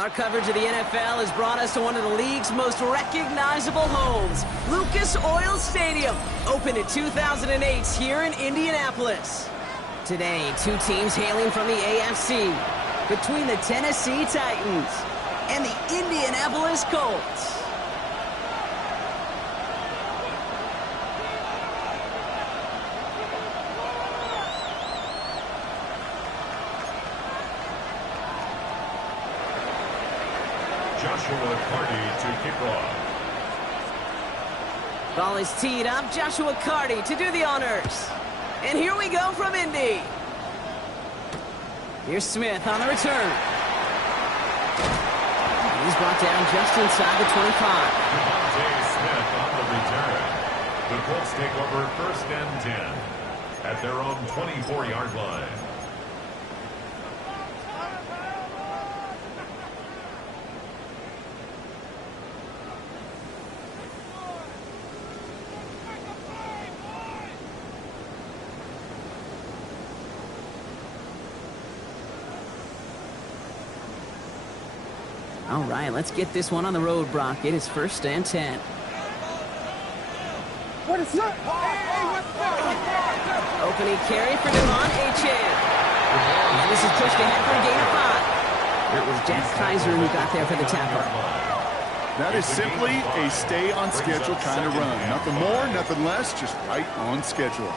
Our coverage of the NFL has brought us to one of the league's most recognizable homes, Lucas Oil Stadium, opened in 2008 here in Indianapolis. Today, two teams hailing from the AFC, between the Tennessee Titans and the Indianapolis Colts. Joshua Carty to kick off. Ball is teed up. Joshua Carty to do the honors. And here we go from Indy. Here's Smith on the return. He's brought down just inside the 25. Smith on the return. The Colts take over 1st and 10 at their own 24-yard line. All right, let's get this one on the road, Brock. It is 1st and 10. Opening carry for Devon Achane. And this is pushed ahead for a gain of 5. It was Jack Kaiser who got there for the tackle. That is simply a stay-on-schedule kind of run. Nothing more, nothing less, just right on schedule.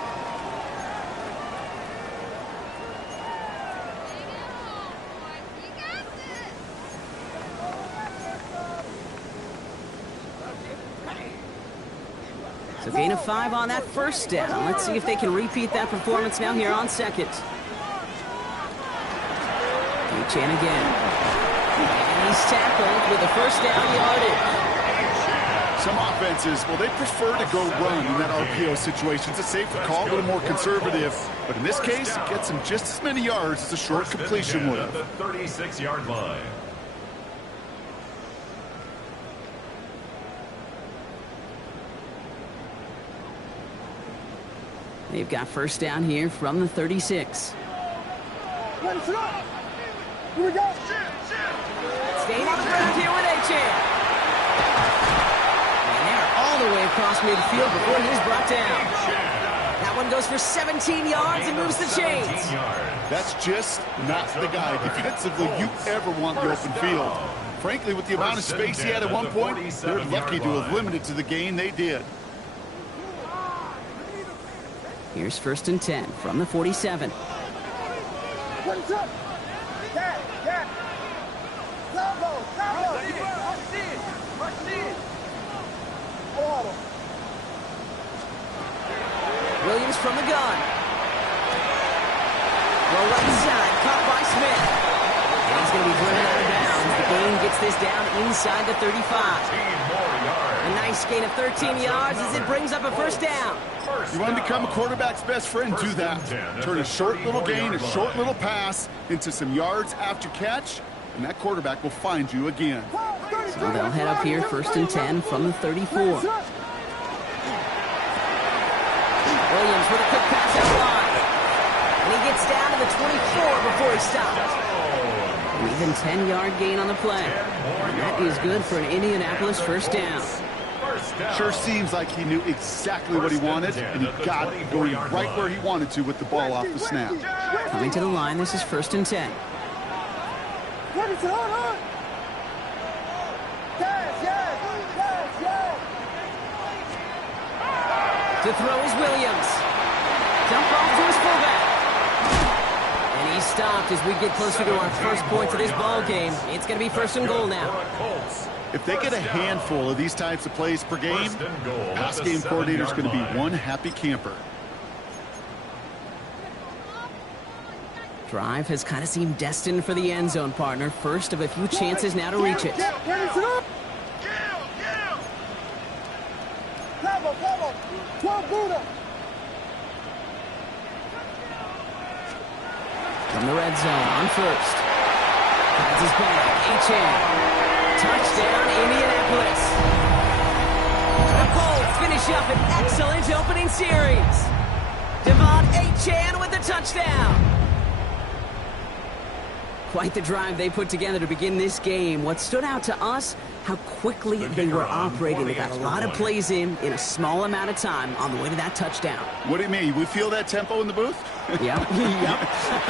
So gain of 5 on that 1st down. Let's see if they can repeat that performance now here on 2nd. Achane again. And he's tackled with a 1st down yardage. Some offenses, well, they prefer to go run in that RPO situation. It's a safer call, a little more conservative. But in this case, it gets him just as many yards as a short completion would have. The 36-yard line. They've got 1st down here from the 36. Here we go. Staying on the ground here with Achane. And they're all the way across midfield before he's brought down. That one goes for 17 yards and moves the chains. That's just not the guy defensively you ever want in the open field. Frankly, with the amount of space he had at one point, they're lucky to have limited to the gain they did. Here's 1st and 10 from the 47. Williams from the gun. Well, right side, caught by Smith. And he's going to be driven out of bounds. The gain gets this down inside the 35. A nice gain of 13 yards as it brings up a 1st down. You want to become a quarterback's best friend, do that. Turn a short little gain, a short little pass into some yards after catch, and that quarterback will find you again. So they'll head up here 1st and 10 from the 34. Williams with a quick pass out wide. And he gets down to the 24 before he stops. An even 10-yard gain on the play. And that is good for an Indianapolis 1st down. Sure seems like he knew exactly what he wanted, and he got it going right where he wanted to with the ball off the snap. Coming to the line, this is 1st and 10. To throw is Williams. Dump off to his fullback. And he's stopped as we get closer to our first points of this ball game. It's going to be 1st and goal now. If they get a handful of these types of plays per game, pass game coordinator's going to be one happy camper. Drive has kind of seemed destined for the end zone, partner. First of a few chances now to reach it. From the red zone on 1st. Finds his back. Achane. Touchdown, Indianapolis. The Colts finish up an excellent opening series. Devon Achane with the touchdown. Quite the drive they put together to begin this game. What stood out to us, how quickly they were operating. They got a lot of plays in a small amount of time on the way to that touchdown. What do you mean? We feel that tempo in the booth? Yep,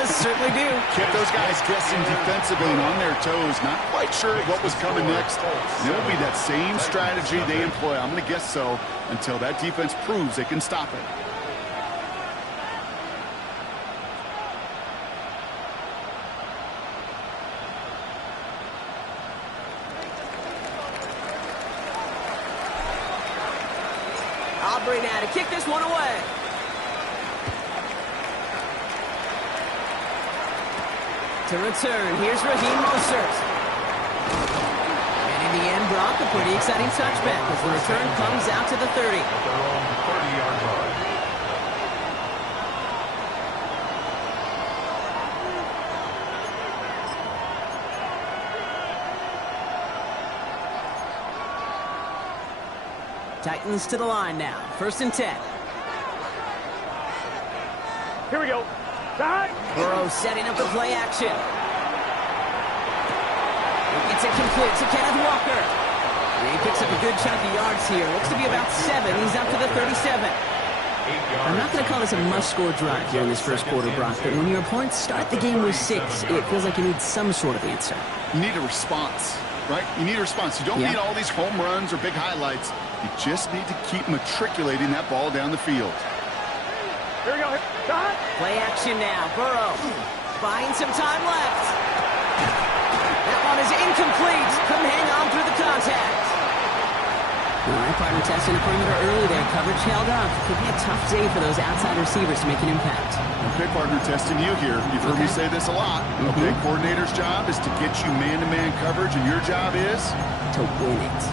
certainly do. Kept those guys guessing defensively and on their toes, not quite sure what was coming next. And it will be that same strategy they employ, I'm going to guess so, until that defense proves they can stop it. Aubrey now to kick this one away. To return, here's Raheem Mostert. And in the end, Brock, a pretty exciting touchback as the return comes out to the 30. At their own 30-yard line. Titans to the line now. 1st and 10. Here we go. Burrow setting up the play action. It's complete to Kenneth Walker. He picks up a good chunk of yards here. Looks to be about 7. He's up to the 37. I'm not going to call this a must-score drive here in this first quarter, Brock, but when your opponents start the game with 6, it feels like you need some sort of answer. You need a response, right? You need a response. You don't need all these home runs or big highlights. You just need to keep matriculating that ball down the field. Here we go. Play action now. Burrow buying some time left. That one is incomplete. Couldn't hang on through the contact. All right, partner testing the perimeter early there. Coverage held up. Could be a tough day for those outside receivers to make an impact. Okay, partner, testing you here. You've heard me say this a lot. Okay, coordinator's job is to get you man-to-man coverage, and your job is? To win it.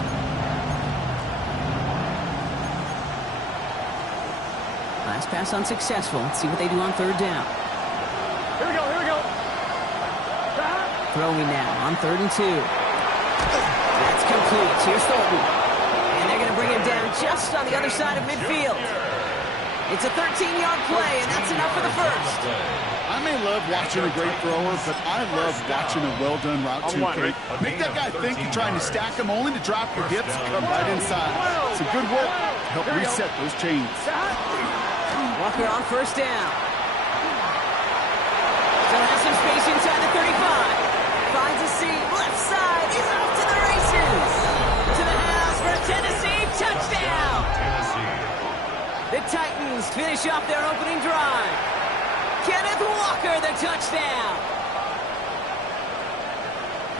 Last pass unsuccessful. Let's see what they do on 3rd down. Here we go. Here we go. Throwing now on 3rd and 2. That's complete. Here's Thornton. And they're going to bring him down just on the other side of midfield. It's a 13-yard play, and that's enough for the first. I may love watching a great thrower, but I love watching a well-done route too, Kate. Make that guy think you're trying to stack him only to drop your hips and come right inside. Some good work to help reset those chains. Walker on 1st down. Still has some space inside the 35. Finds a seam, left side, he's off to the races. To the house for a Tennessee touchdown. The Titans finish off their opening drive. Kenneth Walker, the touchdown.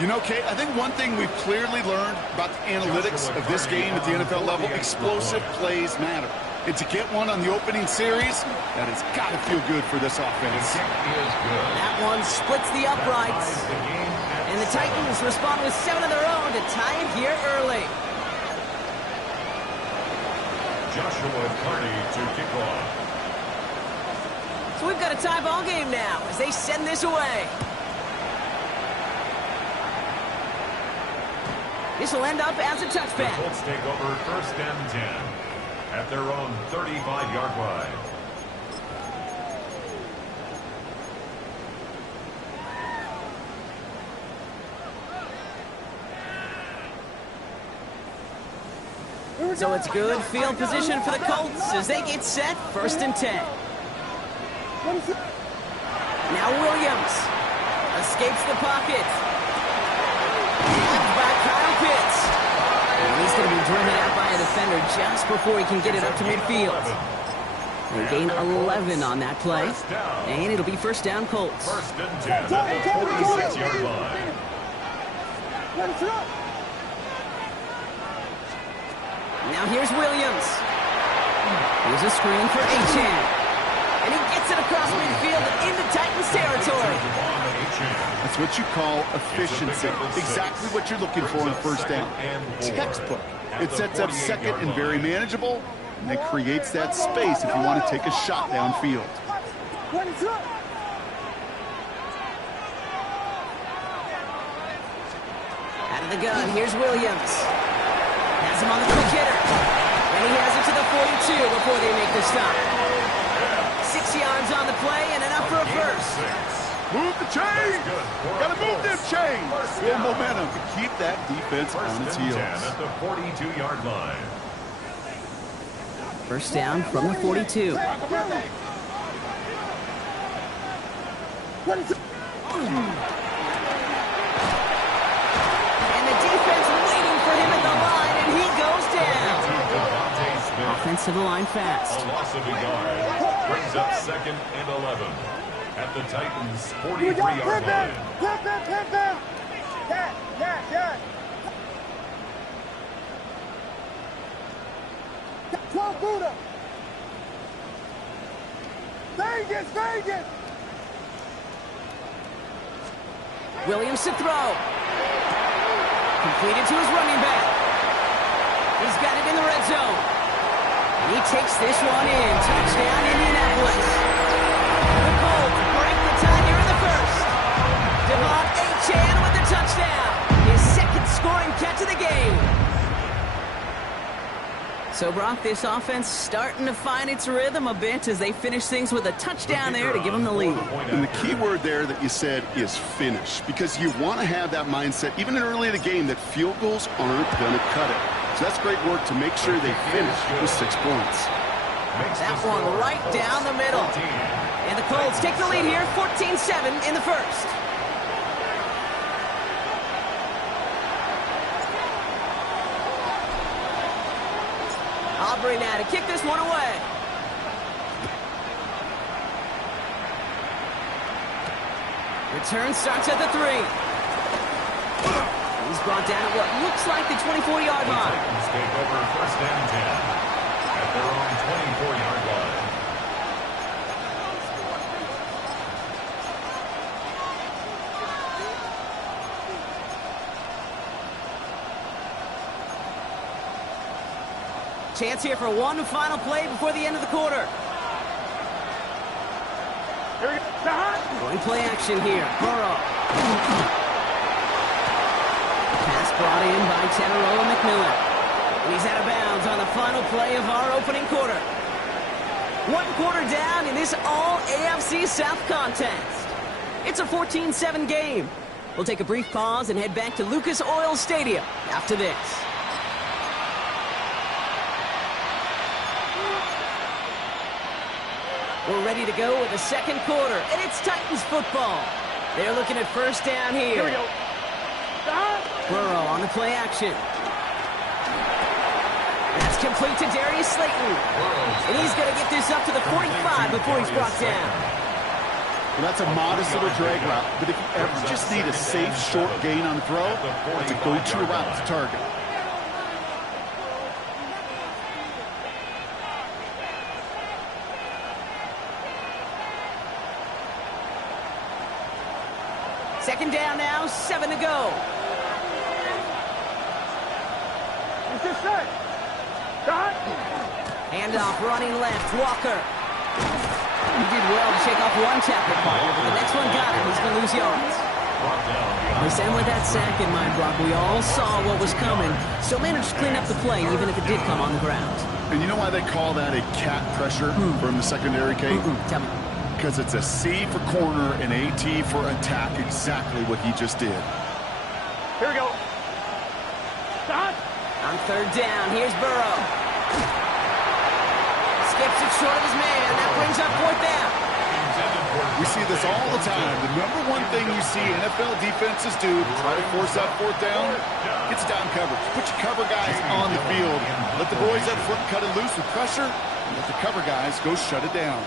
You know, Kate, I think one thing we've clearly learned about the analytics of this game at the NFL level, explosive plays matter. And to get one on the opening series, that has got to feel good for this offense. That one splits the uprights. And the Titans respond with 7 of their own to tie it here early. Joshua Carney to kick off. So we've got a tie ball game now as they send this away. This will end up as a touchback. The Colts take over 1st and 10 at their own 35-yard line. So it's good field position for the Colts as they get set 1st and 10. Now Williams escapes the pocket. Left by Kyle Pitts. And he's going to be driven out by a defender just before he can get it up to midfield. They gain 11 on that play. And it'll be 1st down Colts. 1st and 10 at the 46-yard line. Now here's Williams. Here's a screen for Achane. And he gets it across midfield and into Titans territory. That's what you call efficiency. Exactly what you're looking for in 1st down. Textbook. It sets up 2nd and very manageable, and it creates that space if you want to take a shot downfield. Out of the gun, here's Williams. Has him on the quick hitter. And he has it to the 42 before they make the stop. 6 yards on the play and enough for a first. Move the chains. Got to move them chains. Build momentum to keep that defense on its heels. At the 42-yard line. First down from the 42. And the defense waiting for him at the line, and he goes down. Offensive line fast. A loss of a yard brings up 2nd and 11 at the Titans' 43-yard line. Vegas! Williams to throw. Completed to his running back. He's got it in the red zone. And he takes this one in. Touchdown, Indianapolis. The Colts break the tie here in the first. Devon Achane with the touchdown. His second scoring catch of the game. So, Brock, this offense starting to find its rhythm a bit as they finish things with a touchdown there to give them the lead. And the key word there that you said is finish, because you want to have that mindset, even early in the game, that field goals aren't going to cut it. So that's great work to make sure they finish with 6 points. That one right down the middle. And the Colts take the lead here, 14-7 in the first. Aubrey now to kick this one away. Return starts at the 3. He's brought down at what looks like the 24-yard line. Titans take over 1st and 10 at their own 24-yard line. Chance here for one final play before the end of the quarter. Going play action here. Burrow. Pass brought in by Teterola McMillan. He's out of bounds on the final play of our opening quarter. 1 quarter down in this all-AFC South contest. It's a 14-7 game. We'll take a brief pause and head back to Lucas Oil Stadium after this. We're ready to go with the second quarter, and it's Titans football. They're looking at first down here. Here we go. Burrow on the play action. That's complete to Darius Slayton. And he's going to get this up to the 45 before he's brought down. Well, that's a modest little drag route, but if you ever just need a safe, short gain on the throw, it's a go-to route to target. Second down now, 7 to go. Handoff running left, Walker. He did well to shake off one tackle partner, but the next one got him. He's going to lose yards. And with that sack in mind, Brock, we all saw what was coming, so managed to clean up the play, even if it did come on the ground. And you know why they call that a cat pressure from the secondary, Kate? Tell me. Because it's a C for corner and AT for attack, exactly what he just did. Here we go. Stop. On third down, here's Burrow. Skips it short of his man. That brings up 4th down. We see this all the time. The number one thing you see NFL defenses do to try to force that 4th down, it's down coverage. Put your cover guys on the field. Let the boys up front cut it loose with pressure, and let the cover guys go shut it down.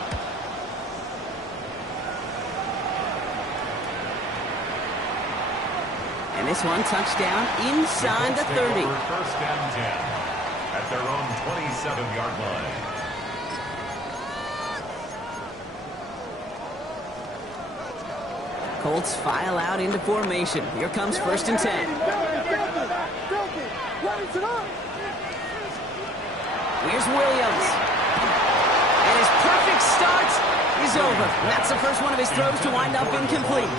And this one touchdown inside the 30. 1st and 10 at their own 27-yard line. Colts file out into formation. Here comes 1st and 10. Here's Williams. And his perfect start is over. That's the first one of his throws to wind up incomplete.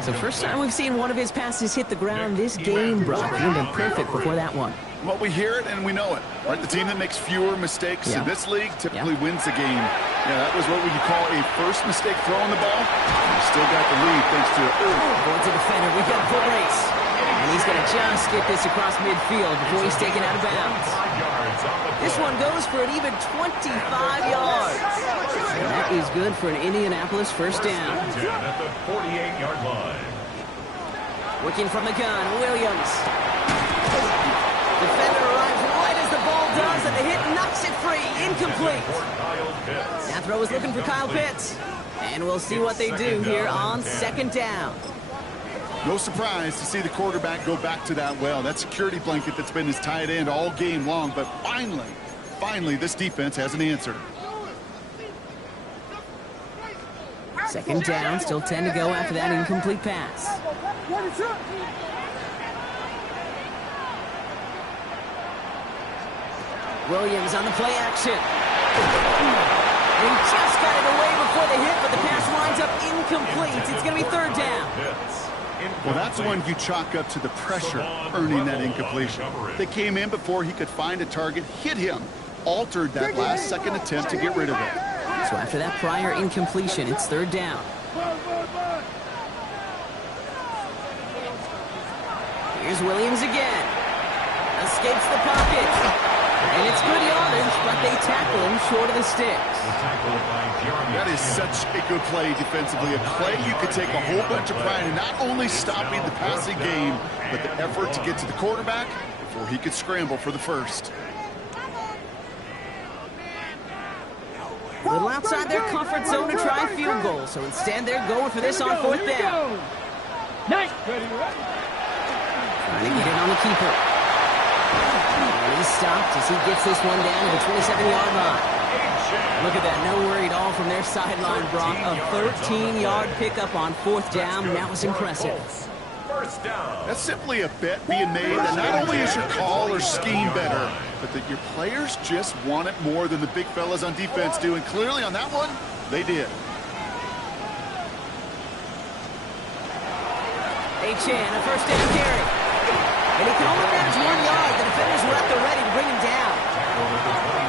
So first time we've seen one of his passes hit the ground this game, Brock. He'd been perfect before that one. Well, we hear it and we know it, right? The team that makes fewer mistakes in this league typically wins the game. Yeah, that was what we could call a first mistake throwing the ball. We still got the lead thanks to going to defender. We got a foot race. And he's going to just get this across midfield before he's taken out of bounds. This one goes for an even 25 yards. And that is good for an Indianapolis first down. At the 48-yard line. Working from the gun, Williams. Defender arrives right as the ball does, and the hit knocks it free. Incomplete. That throw is looking for Kyle Pitts. And we'll see what they do here on second down. No surprise to see the quarterback go back to that well. That security blanket that's been his tight end all game long. But finally, this defense has an answer. Second down, still 10 to go after that incomplete pass. Williams on the play action. He just got it away before the hit, but the pass winds up incomplete. It's going to be third down. Well, that's one you chalk up to the pressure earning that incompletion. They came in before he could find a target, hit him, altered that last-second attempt to get rid of it. So after that prior incompletion, it's third down. Here's Williams again. Escapes the pocket. And it's good yardage, but they tackle him short of the sticks. That is such a good play defensively. A play you could take a whole bunch of pride in not only stopping the passing game, but the effort to get to the quarterback before he could scramble for the first. A little outside their comfort zone to try field goal, so instead they're going for this on fourth down. Trying to get it on the keeper. And he's stopped as he gets this one down to the 27-yard line. Look at that, no worry at all from their sideline, Brock. A 13-yard pickup on fourth down. That was impressive. That's simply a bet being made that not only is your call or scheme better, but that your players just want it more than the big fellas on defense do. And clearly on that one, they did. Achane, a first down carry. And he can only manage 1 yard. The defenders were at the ready to bring him down.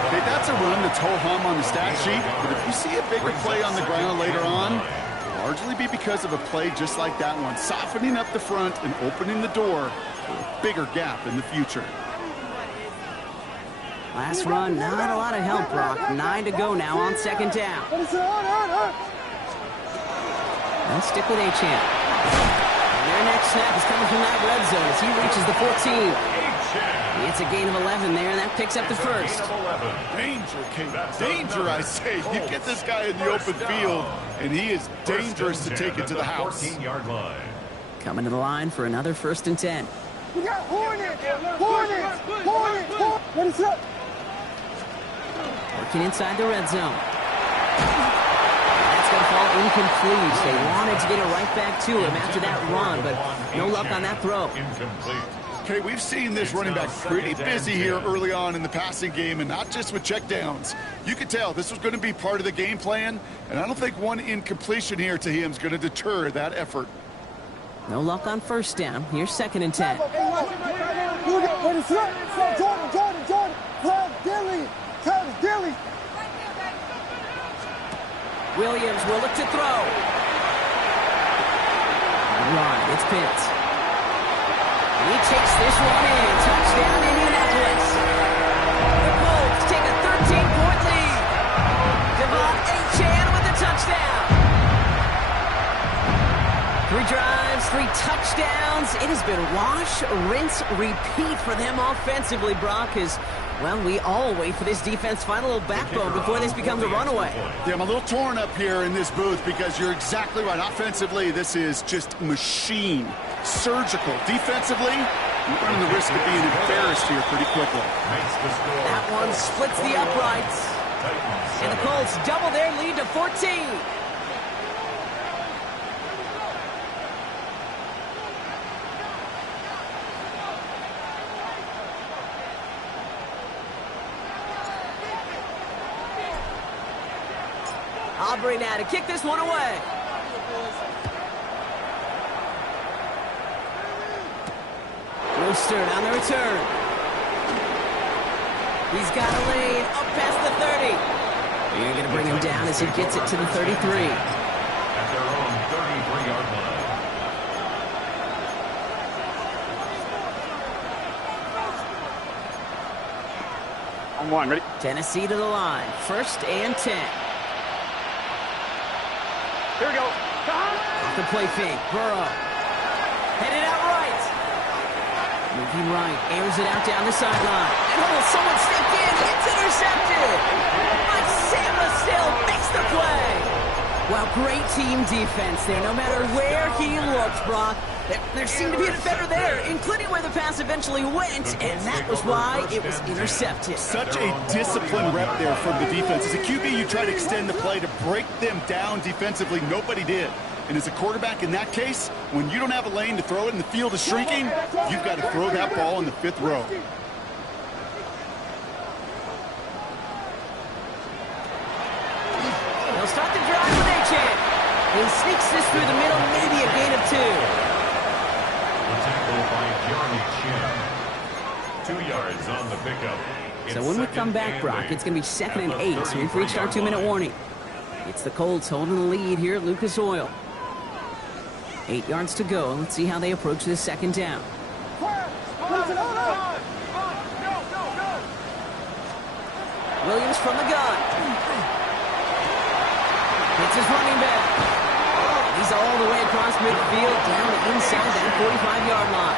Okay, that's a run that's ho-hum on the stat sheet, but if you see a bigger play on the ground later on, it'll largely be because of a play just like that one, softening up the front and opening the door for a bigger gap in the future. Last run, not a lot of help, Brock. 9 to go now on second down. Let's stick with Achane. Their next snap is coming from that red zone as he reaches the 14. It's a gain of 11 there, and that picks up the first. Danger, Kate. Danger, I say. You get this guy in the open field, and he is dangerous to take it to the house. Coming to the line for another 1st and 10. We got Hornets! What is up? Working inside the red zone. That's going to fall incomplete. They wanted to get it right back to him after that run, but no luck on that throw. Okay, we've seen this running back pretty busy here early on in the passing game, and not just with checkdowns. You could tell this was going to be part of the game plan, and I don't think one incompletion here to him is going to deter that effort. No luck on first down. Here's 2nd and 10. Dilly. Williams will look to throw. Right, it's Pitts. He takes this one in. Touchdown, Indianapolis. The Colts take a 13-point lead. Devon Achane with the touchdown. 3 drives, 3 touchdowns. It has been wash, rinse, repeat for them offensively, Brock, as, well, we all wait for this defense to find a little backbone before this becomes a runaway. Yeah, I'm a little torn up here in this booth because you're exactly right. Offensively, this is just machine. Surgical. Defensively, you're running the risk of being embarrassed here pretty quickly. That one splits the uprights. And the Colts double their lead to 14. Aubrey now to kick this one away. Rooster on the return. He's got a lane up past the 30. You're going to bring him down as he gets it to the 33. At their own 33-yard line. On one, ready? Tennessee to the line. 1st and 10. Here we go. Off the play fake. Burrow. Headed out right. Moving right. Airs it out down the sideline. And someone stepped in. It's intercepted. But Samba still makes the play. Well, great team defense there. No matter where he looked, Brock, there seemed to be a defender there, including where the pass eventually went, and that was why it was intercepted. Such a disciplined rep there from the defense. As a QB, you try to extend the play to break them down defensively. Nobody did. And as a quarterback in that case, when you don't have a lane to throw it and the field is shrinking, you've got to throw that ball in the 5th row. He'll start the drive with Achan. He sneaks this through the middle, maybe a gain of 2. The tackle by Jeremy Chin. 2 yards on the pickup. So when we come back, Brock, it's going to be 2nd and 8. So we've reached our 2-minute warning. It's the Colts holding the lead here at Lucas Oil. 8 yards to go. Let's see how they approach this 2nd down. Williams from the gun. Hits his running back. He's all the way across midfield down to inside that 45-yard line.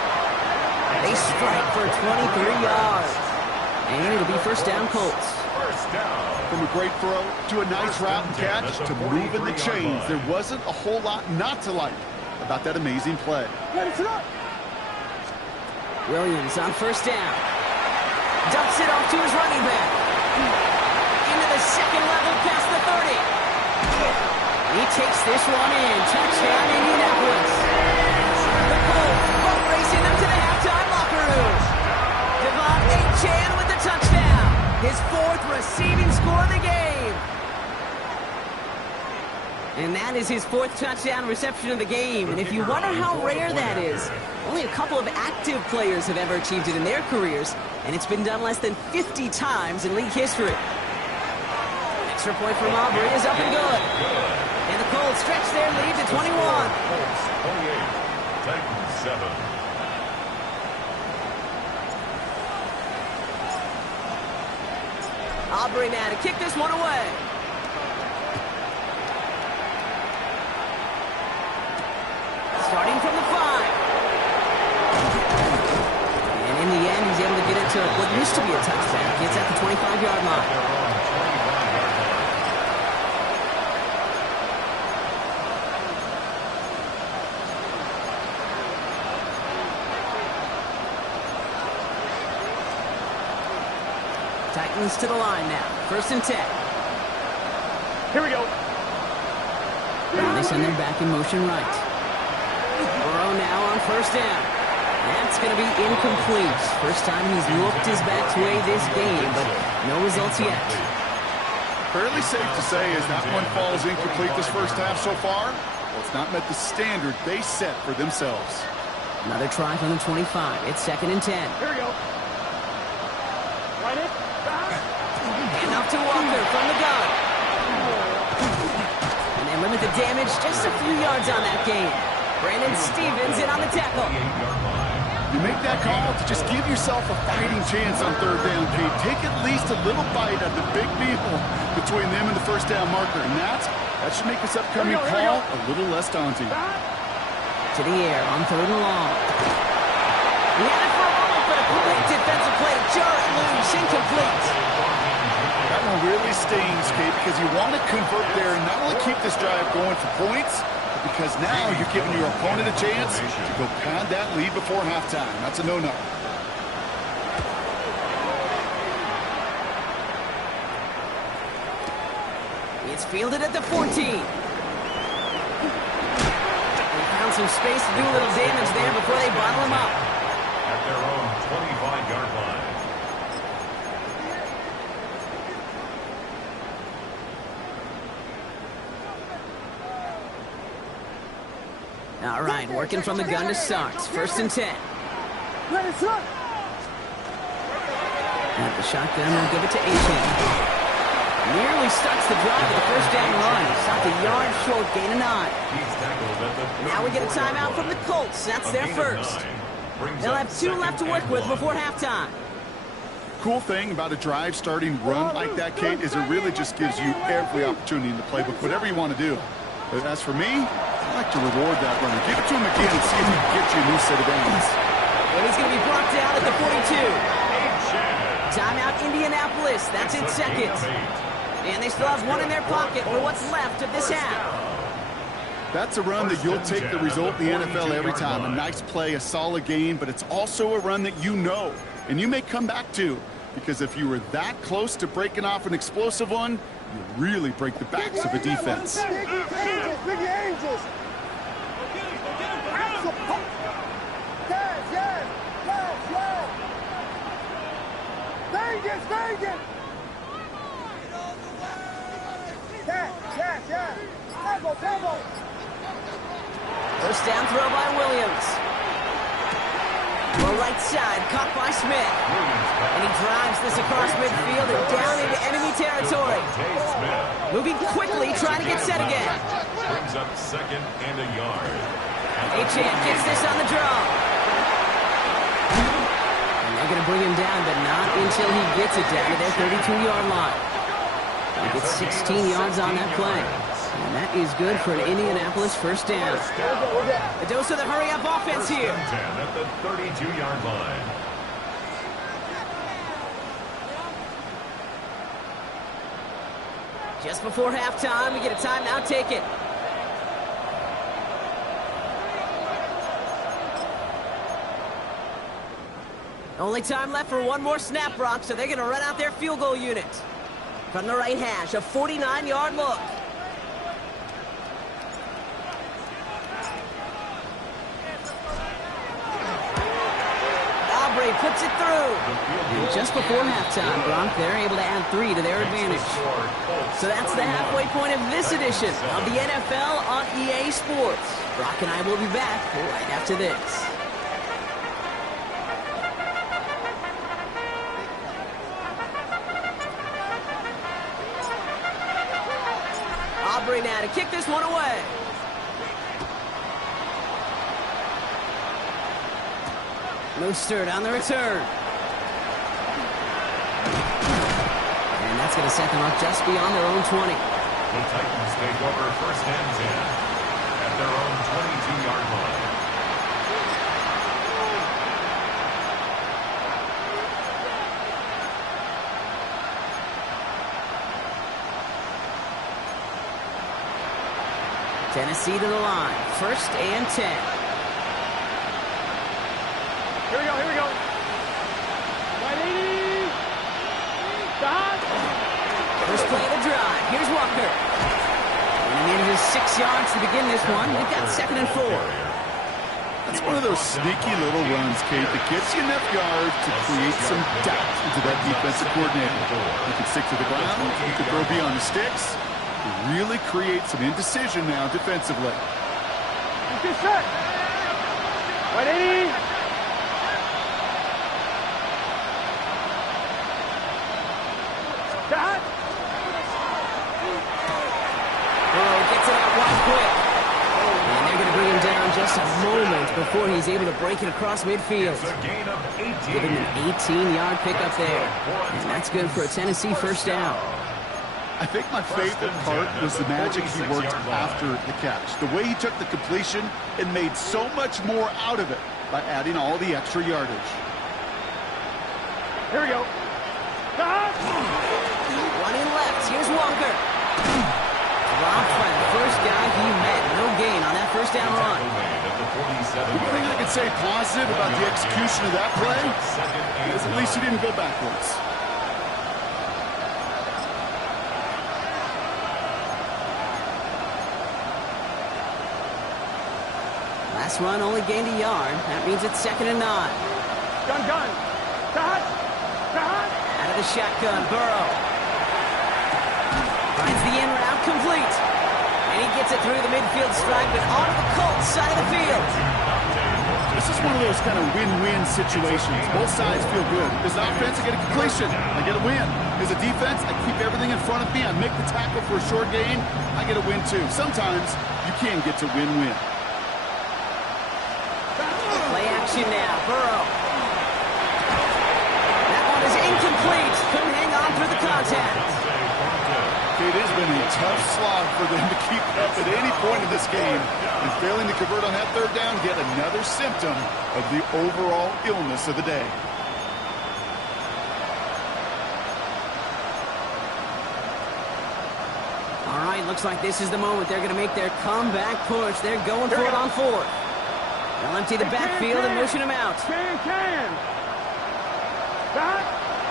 They strike for 23 yards. And it'll be 1st down Colts. From a great throw to a nice route and catch to moving the chains. There wasn't a whole lot not to like about that amazing play. Williams on 1st down. Dumps it off to his running back. Into the 2nd level past the 30. He takes this one in. Touchdown, Indianapolis. The Colts boat racing them to the halftime locker room. Devon Achan with the touchdown. His 4th receiving score of the game. And that is his 4th touchdown reception of the game. And if you wonder how rare that is, only a couple of active players have ever achieved it in their careers, and it's been done less than 50 times in league history. Extra point from Aubrey is up and good. And the Colts stretch their lead to 21. Colts 28, Titans 7. Aubrey now to kick this one away. Starting from the 5. And in the end, he's able to get it to what used to be a touchback. Gets at the 25-yard line. Titans to the line now. 1st and 10. Here we go. And they send them back in motion right. Burrow now on 1st down. That's going to be incomplete. First time he's looked his best way this game, but no results yet. Fairly safe to say as that one falls incomplete this 1st half so far. Well, it's not met the standard they set for themselves. Another try from the 25. It's 2nd and 10. Here we go. Right it. And up to Walker from the gun. And they limit the damage just a few yards on that game. Brandon Stevens in on the tackle. You make that call to just give yourself a fighting chance on 3rd down, Kate. Take at least a little bite of the big meal between them and the 1st down marker. And that should make this upcoming call a little less daunting. To the air on 3rd and long. He had it for a moment, but a great defensive play to jar it loose, incomplete. That one really stings, Kate, because you want to convert there and not only keep this drive going for points, but because now you're giving your opponent a chance to go pad that lead before halftime. That's a no-no. It's fielded at the 14. They found some space to do a little damage there before they bottle him up. At their own 25-yard line. All right, working from the gun to start. 1st and 10. At the shotgun, they'll give it to Achan. Nearly starts the drive with the first down run. Stopped a yard short, gain of 9. Now we get a timeout from the Colts. That's their first. They'll have 2 left to work with before halftime. Cool thing about a drive starting run like that, Kate, is it really just gives you every opportunity in the playbook, whatever you want to do. But as for me, I like to reward that runner. Give it to him again and see if he can get you a new set of ends. And he's going to be brought down at the 42. Timeout Indianapolis. That's in seconds. And they still have 1 in their pocket for what's left of this half. That's a run that you'll take the result in the NFL every time. A nice play, a solid game, but it's also a run that you know and you may come back to, because if you were that close to breaking off an explosive one, you really break the backs of a defense. Big angels. Vegas. Tempo. First down throw by Williams. The right side, caught by Smith. And he drives this across midfield and down into enemy territory. Moving quickly, trying to get set again. Brings up 2nd and a yard. Achan gets this on the draw. And they're going to bring him down, but not until he gets it down to their 32-yard line. He gets 16 yards on that play. And that is good for an Indianapolis first down. A dose of the hurry-up offense here. 10 at the 32-yard line. Just before halftime, we get a timeout taken. Only time left for one more snap, Brock, so they're going to run out their field goal unit. From the right hash, a 49-yard look. Puts it through. And just before halftime, Brock, they're able to add 3 to their advantage. So that's the halfway point of this edition of the NFL on EA Sports. Brock and I will be back right after this. Aubrey now to kick this one away. Mostert on the return. And that's going to set them up just beyond their own 20. The Titans take over 1st and 10 at their own 22-yard line. Tennessee to the line. 1st and 10. Here we go. 180. Stop. First play of the drive. Here's Walker. And he needed just 6 yards to begin this one. We've got 2nd and 4. That's one of those sneaky little runs, Kate, that gets you enough yards to create some doubt into that defensive coordinator. You can stick to the ground. You can throw beyond the sticks. You really create some indecision now defensively. Get set. 180. Just a moment before he's able to break it across midfield. Give him an 18-yard pickup there. And that's good for a Tennessee first down. I think my favorite part was the magic he worked after the catch. The way he took the completion and made so much more out of it by adding all the extra yardage. Here we go. Running left. Here's Walker. Dropped by the first guy he met. No gain on that first down run. One thing I can say positive about the execution of that play is at least he didn't go backwards. Last run only gained a yard. That means it's 2nd and 9. Gun. Out of the shotgun, Burrow. Finds the in route complete. And he gets it through the midfield stripe and onto the Colts side of the field. This is one of those kind of win-win situations. Both sides feel good. As an offense, I get a completion. I get a win. As a defense, I keep everything in front of me. I make the tackle for a short gain. I get a win, too. Sometimes you can get to win-win. Play action now. Burrow. That one is incomplete. Couldn't hang on through the contact. It has been a tough slog for them to keep up at any point in this game. And failing to convert on that third down, yet another symptom of the overall illness of the day. All right, looks like this is the moment. They're going to make their comeback push. They're going for it on fourth. They'll empty the backfield and motion him out.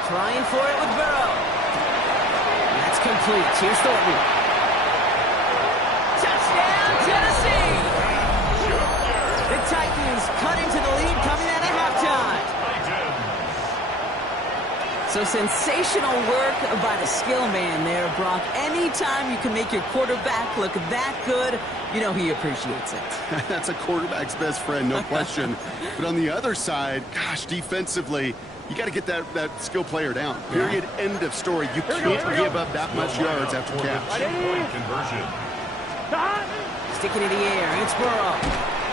Trying for it with Burrow. That's complete. Here's Thornton. Touchdown, Tennessee! The Titans cut into the lead coming out of halftime. So sensational work by the skill man there, Brock. Anytime you can make your quarterback look that good, you know he appreciates it. That's a quarterback's best friend, no question. But on the other side, gosh, defensively, you got to get that skill player down. Period. End of story. You can't give up that much yards after catch. Two-point conversion. Sticking in the air. It's Burrow.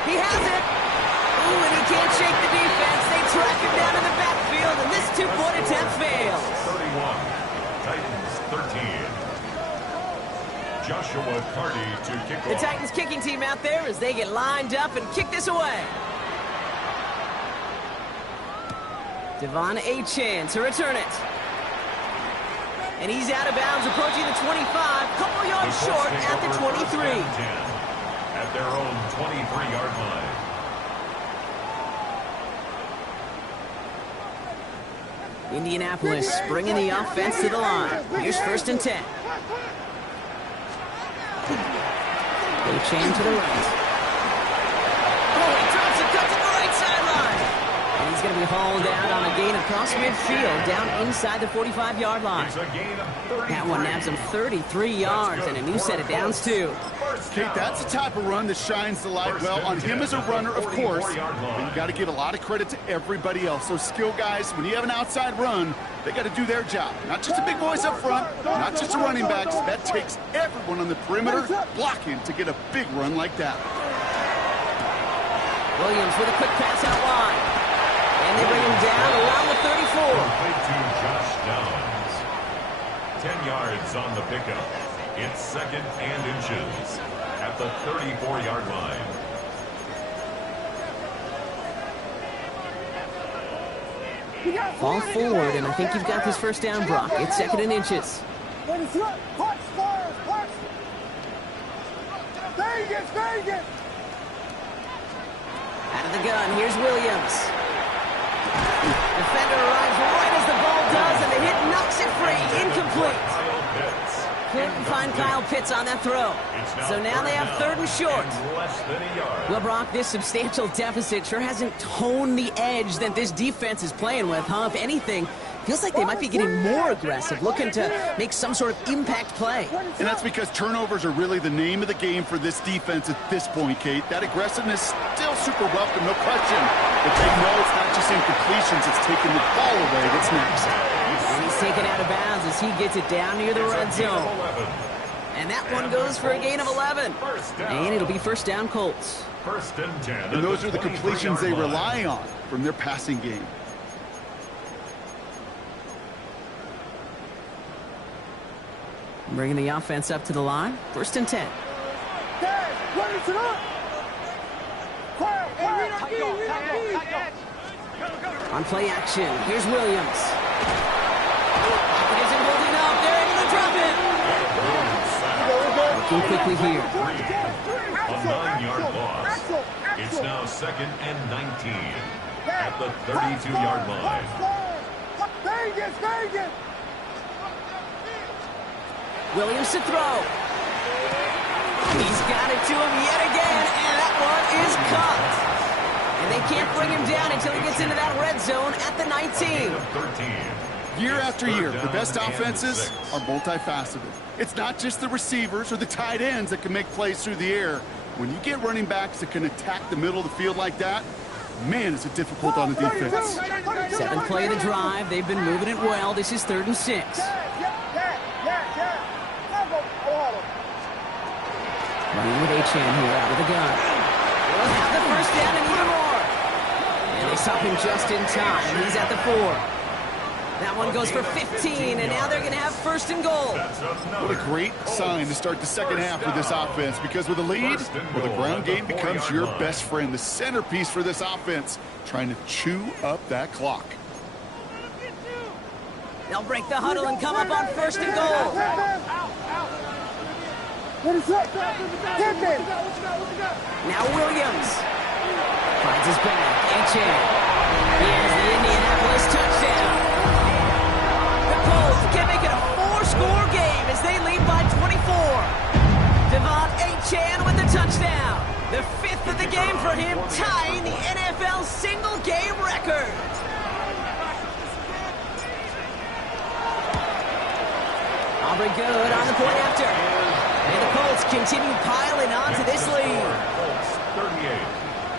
He has it. Ooh, and he can't shake the defense. They track him down in the backfield, and this two-point attempt fails. 31. Titans 13. Joshua Carty to kick off. The Titans kicking team out there as they get lined up and kick this away. Devon Achane to return it. And he's out of bounds, approaching the 25, couple yards short at the 23. At their own 23-yard line. Indianapolis bringing the offense to the line. Here's 1st and 10. Achane to the right. Oh, he drops it, cuts to the right sideline. And he's going to be hauled out on a gain across midfield, down inside the 45-yard line. That one nabs him 33 yards and a new set of downs, too. Kate, that's the type of run that shines the light well on him as a runner, of course. But you got to give a lot of credit to everybody else. Those skill guys, when you have an outside run, they got to do their job. Not just a big voice up front, not just the running backs. That takes everyone on the perimeter blocking to get a big run like that. Williams with a quick pass out wide. And they bring him down around the 34. Complete to Josh Downs. 10 yards on the pickup. It's 2nd and inches at the 34-yard line. Fall forward, and I think you've got this 1st down, Brock. It's 2nd and inches. Vegas! Out of the gun, here's Williams. Defender arrives right as the ball does, and the hit knocks it free. Incomplete. Couldn't find Kyle Pitts on that throw. So now they have 3rd and short. Well, Brock, this substantial deficit sure hasn't toned the edge that this defense is playing with, huh? If anything, feels like they might be getting more aggressive, looking to make some sort of impact play. And that's because turnovers are really the name of the game for this defense at this point, Kate. That aggressiveness still super welcome, no question. But they know it's not just incompletions, it's taking the ball away that's next. And he's taken out of bounds as he gets it down near the red zone. And that one goes for a gain of 11. And it'll be 1st down Colts. 1st and 10. And those are the completions they rely on from their passing game. Bringing the offense up to the line. 1st and 10. On play action, here's Williams. Pocket isn't holding up. They're able to drop it. Looking quickly here. A 9-yard loss. It's now 2nd and 19 at the 32-yard line. Vegas! Williams to throw. He's got it to him yet again, and that one is caught. And they can't bring him down until he gets into that red zone at the 19. Year after year, the best offenses are multifaceted. It's not just the receivers or the tight ends that can make plays through the air. When you get running backs that can attack the middle of the field like that, man, is it difficult on the defense. 7th play of the drive. They've been moving it well. This is 3rd and 6. Running with Achan here out of the gun. We'll have the first down and even more. And they stop him just in time. He's at the 4. That one goes for 15, and now they're going to have 1st and goal. What a great sign to start the second half for this offense, because with a lead, well, the ground game becomes your best friend, the centerpiece for this offense, trying to chew up that clock. They'll break the huddle and come up on 1st and goal. Now Williams finds his back. Achan. He has the Indianapolis touchdown. The Colts can make it a 4-score game as they lead by 24. Devon Achan with the touchdown. The 5th of the game for him, tying the NFL single-game record. Aubrey good on the point after. And the Colts continue piling on to this lead. Colts 38,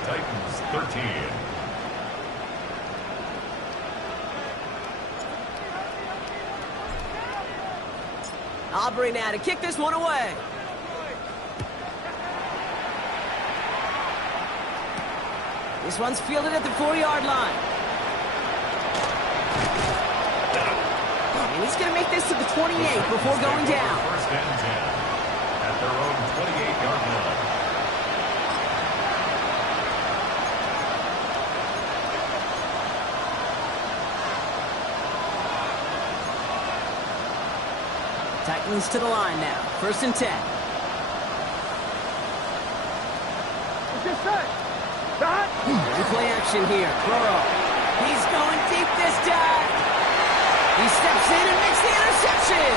Titans 13. Aubrey now to kick this one away. This one's fielded at the 4-yard line. And he's going to make this to the 28 before going down. 1st and 10 at their own 28-yard line. Titans to the line now. 1st and 10. Play action here. Burrow. He's going deep this time. He steps in and makes the interception.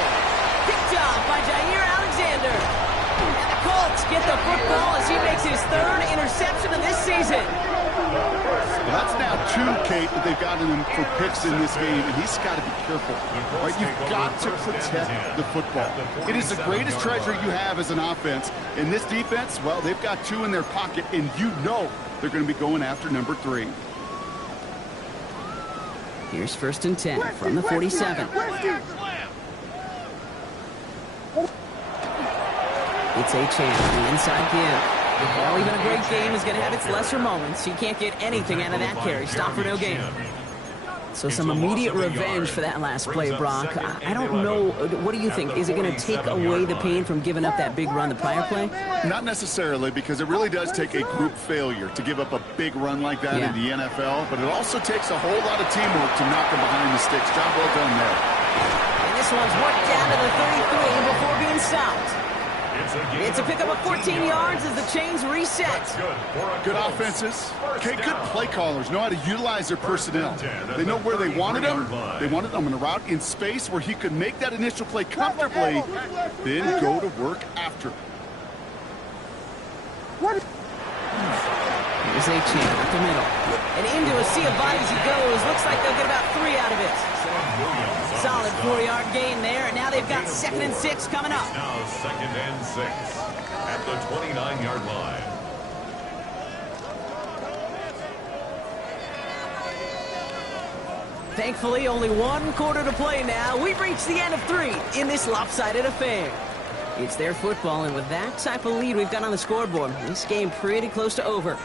Picked off by Jair Alexander. And the Colts get the football as he makes his 3rd interception of this season. That's now 2, Kate, that they've gotten him for picks in this game, and he's got to be careful. Right? You've got to protect the football. It is the greatest treasure you have as an offense. In this defense, well, they've got 2 in their pocket, and you know they're going to be going after number 3. Here's 1st and 10 from the 47. It's Achan on the inside give. Well, even a great game is going to have its lesser moments. You can't get anything out of that carry. Stop for no gain. So some immediate revenge for that last play, Brock. I don't know. What do you think? Is it going to take away the pain from giving up that big run the prior play? Not necessarily, because it really does take a group failure to give up a big run like that in the NFL, but it also takes a whole lot of teamwork to knock them behind the sticks. Job well done there. And this one's worked down to the 33 before being stopped. It's a pickup of 14 yards as the chains reset. Good offenses. Okay, good play callers know how to utilize their personnel. They know where they wanted him. They wanted him in a route in space where he could make that initial play comfortably, then go to work after. Here's Achan at the middle. And into a sea of bodies he goes. Looks like they'll get about 3 out of it. Solid 4-yard gain there, and now they've got 2nd and 6 coming up. Now 2nd and 6 at the 29-yard line. Thankfully, only 1 quarter to play now. We've reached the end of 3 in this lopsided affair. It's their football, and with that type of lead we've got on the scoreboard, this game pretty close to over.